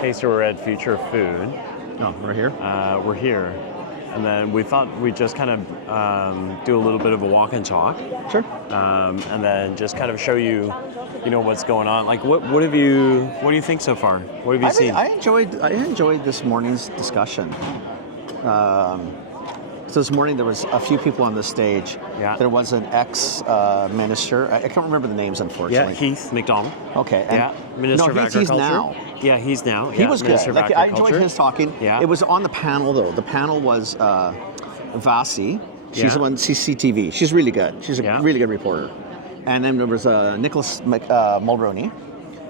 Hey, so we're at Future Food. Oh, we're here? We're here. And then we thought we'd just kind of do a little bit of a walk and talk. Sure. And then just kind of show you, what's going on. Like, what do you think so far? What have you seen? I enjoyed this morning's discussion. So this morning there was a few people on the stage. Yeah. There was an ex-minister. I can't remember the names, unfortunately. Yeah, Heath McDonald. Okay. Minister of Agriculture. He's now. Yeah, he's now. He was Minister good. of Like, I Agriculture. enjoyed his talking. Yeah. It was on the panel, though. The panel was Vasi. She's Yeah. on CCTV. She's really good. She's a Yeah. really good reporter. And then there was Nicholas Mulroney,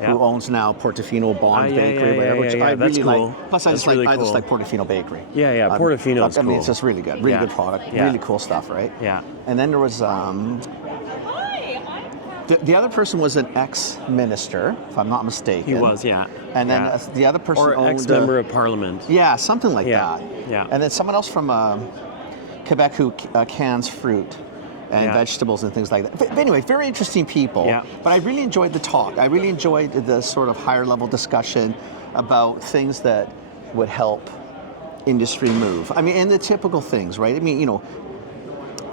Yeah. who owns now Portofino Bond Bakery, which I That's really cool. like. Plus, I That's just really like cool. Portofino Bakery. Yeah, Portofino's I mean, cool. it's just really good. Really Yeah. good product. Yeah. Really cool stuff, right? Yeah. And then there was the other person was an ex-minister, if I'm not mistaken. He was, yeah. And then Yeah. the other person Or owned ex-member of Parliament. yeah, something like Yeah, that. yeah. And then someone else from Quebec who cans fruit and Yeah. vegetables and things like that. But anyway, very interesting people. Yeah. But I really enjoyed the talk. I really enjoyed the sort of higher level discussion about things that would help industry move. I mean, and the typical things, right? I mean,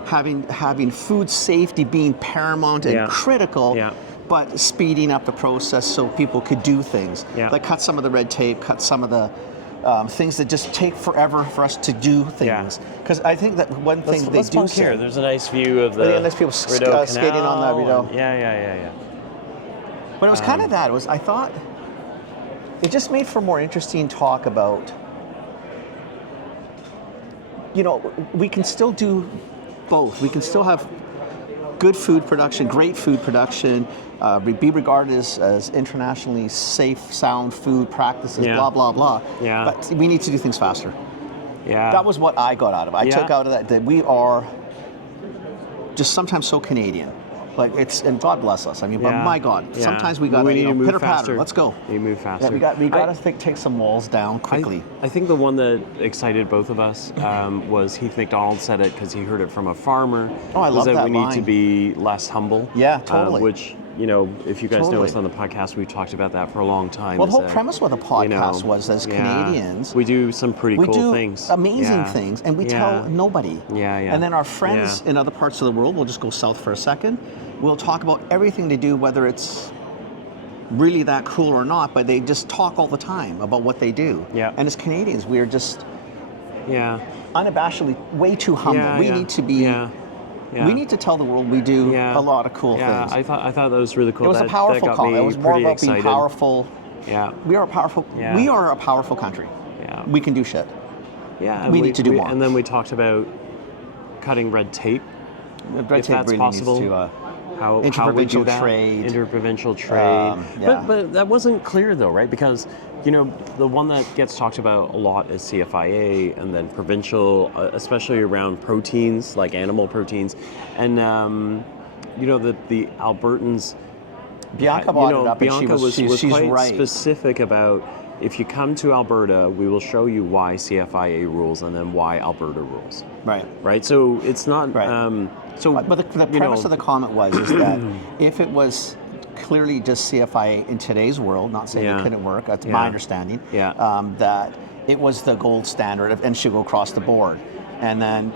having food safety being paramount and Yeah. critical. Yeah. But speeding up the process so people could do things. Yeah. Like cut some of the red tape, cut some of the things that just take forever for us to do things. Because I think that one thing they Let's do walk here. say. There's a nice view of the Yeah, there's people Rideau skating on the Canal, Rideau. and- Yeah. But it was kind of that. I thought it just made for more interesting talk about, we can still do both. We can still have good food production, great food production, be regarded as internationally safe, sound food practices, Yeah. blah, blah, blah. Yeah. But we need to do things faster. Yeah. That was what I got out of it. I Yeah. took out of that we are just sometimes so Canadian. Like and God bless us. I mean, but Yeah. my God, Yeah. sometimes we got need to move pitter faster. patter. Let's go. You move faster. Yeah, we got to take some walls down quickly. I think the one that excited both of us was Heath McDonald said it because he heard it from a farmer. Oh, I was love that we need line. to be less humble. Yeah, totally. Which, if you guys know Totally. us on the podcast, we've talked about that for a long time. Well, the is whole that, premise of the podcast was as Canadians, we do some pretty we cool do things. amazing Yeah. things, and we Yeah. tell nobody. Yeah. And then our friends in other parts of the world, we'll just go south for a second, we'll talk about everything they do, whether it's really that cool or not, but they just talk all the time about what they do. Yeah. And as Canadians, we are just Yeah. unabashedly way too humble. Yeah, we yeah. need to be. Yeah. We need to tell the world we do a lot of cool things. I thought that was really cool. It was a powerful that got call. me It was more pretty about being excited. powerful. Yeah. We are a powerful. Yeah. We are a powerful country. Yeah. We can do shit. Yeah. and we need to do more. And then we talked about cutting red tape. Red if tape that's really possible. needs to. How we do Interprovincial that. trade. Interprovincial trade. yeah. But that wasn't clear though, right? Because the one that gets talked about a lot is CFIA, and then provincial, especially around proteins like animal proteins, and the Albertans. Bianca brought it up, Bianca and was she's quite right. specific about, if you come to Alberta, we will show you why CFIA rules and then why Alberta rules. Right. So it's not. Right. But the premise of the comment is that if it was clearly just CFIA in today's world, not saying it couldn't work, that's my understanding, that it was the gold standard and should go across the board. And then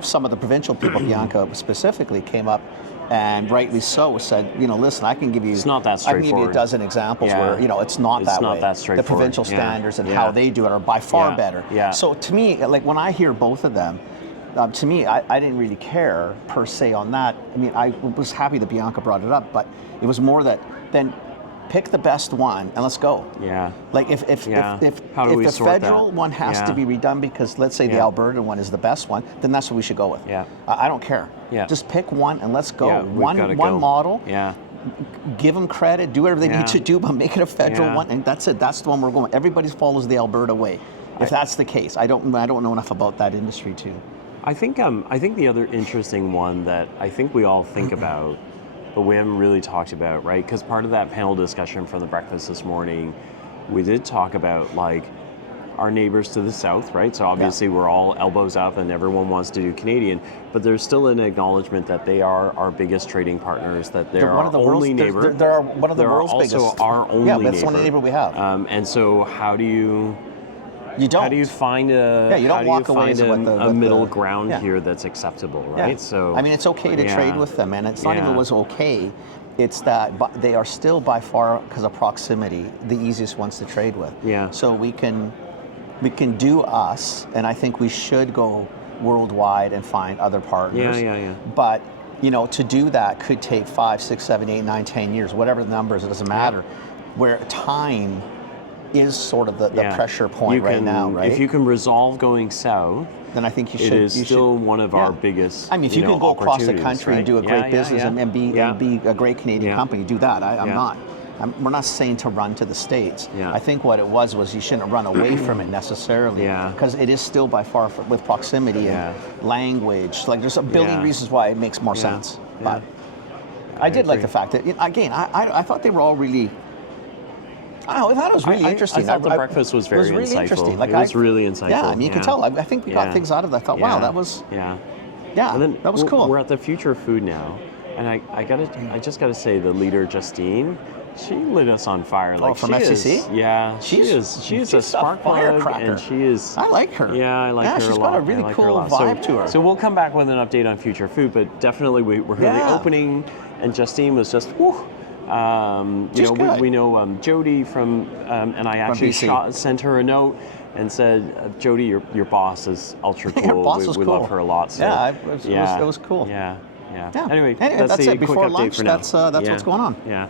some of the provincial people, Bianca specifically, came up and rightly so said, listen, I can give you. It's not that I can straightforward. give you a dozen examples where it's not It's that not way. that straightforward. The provincial standards and how they do it are by far better. Yeah. So to me, like when I hear both of them, to me, I didn't really care per se on that. I mean, I was happy that Bianca brought it up, but it was more that then pick the best one and let's go. Yeah. Like if How do we the sort federal that? one has to be redone because let's say the Alberta one is the best one, then that's what we should go with. Yeah. I don't care. Yeah. Just pick one and let's go. Yeah, one gotta go. model. Yeah. Give them credit. Do whatever they need to do, but make it a federal one, and that's it. That's the one we're going. Everybody follows the Alberta way. If that's the case, I don't know enough about that industry too. I think the other interesting one that I think we all think about, but we haven't really talked about, right? Because part of that panel discussion from the breakfast this morning, we did talk about like our neighbors to the south, right? So obviously we're all elbows up and everyone wants to do Canadian, but there's still an acknowledgement that they are our biggest trading partners, that they're our only neighbor. They're one of the world's biggest. They're also our only neighbor. Yeah, that's the only neighbor we have. And so how do you... You don't. How do you find you don't walk away a middle ground here that's acceptable, right? Yeah. So I mean, it's okay to trade with them, and it's not even was okay. It's that they are still by far, because of proximity, the easiest ones to trade with. Yeah. So we can do us, and I think we should go worldwide and find other partners. Yeah. But to do that could take 5, 6, 7, 8, 9, 10 years, whatever the numbers. It doesn't matter. Where time is sort of the pressure point right now, right? If you can resolve going south, then I think you should. It is still one of our biggest. I mean, if you can go across the country and do a great business and be a great Canadian company, do that. We're not saying to run to the States. I think what it was you shouldn't run away from it necessarily, because it is still by far with proximity and language. Like there's a billion reasons why it makes more sense. But I did like the fact that again, I thought they were all really. I thought it was really interesting. I thought the breakfast was very really insightful. Interesting. It was really insightful. Yeah, I mean, you can tell. I think we got things out of that. I thought, wow, that was. Yeah. Yeah, and then that was cool. We're at the Future of Food now, and I just gotta say, the leader Justine, she lit us on fire. Like from FCC? She's a spark plug, and she is. I like her. Yeah, I like her a lot. She's got a really cool vibe to her. So we'll come back with an update on Future Food, but definitely we're really opening, and Justine was just whew. We know Jody from, and I actually sent her a note and said, Jody, your boss is ultra cool. Your boss is we cool. love her a lot. So, it was cool. Yeah. Yeah. Anyway, that's it. Before lunch, that's what's going on. Yeah.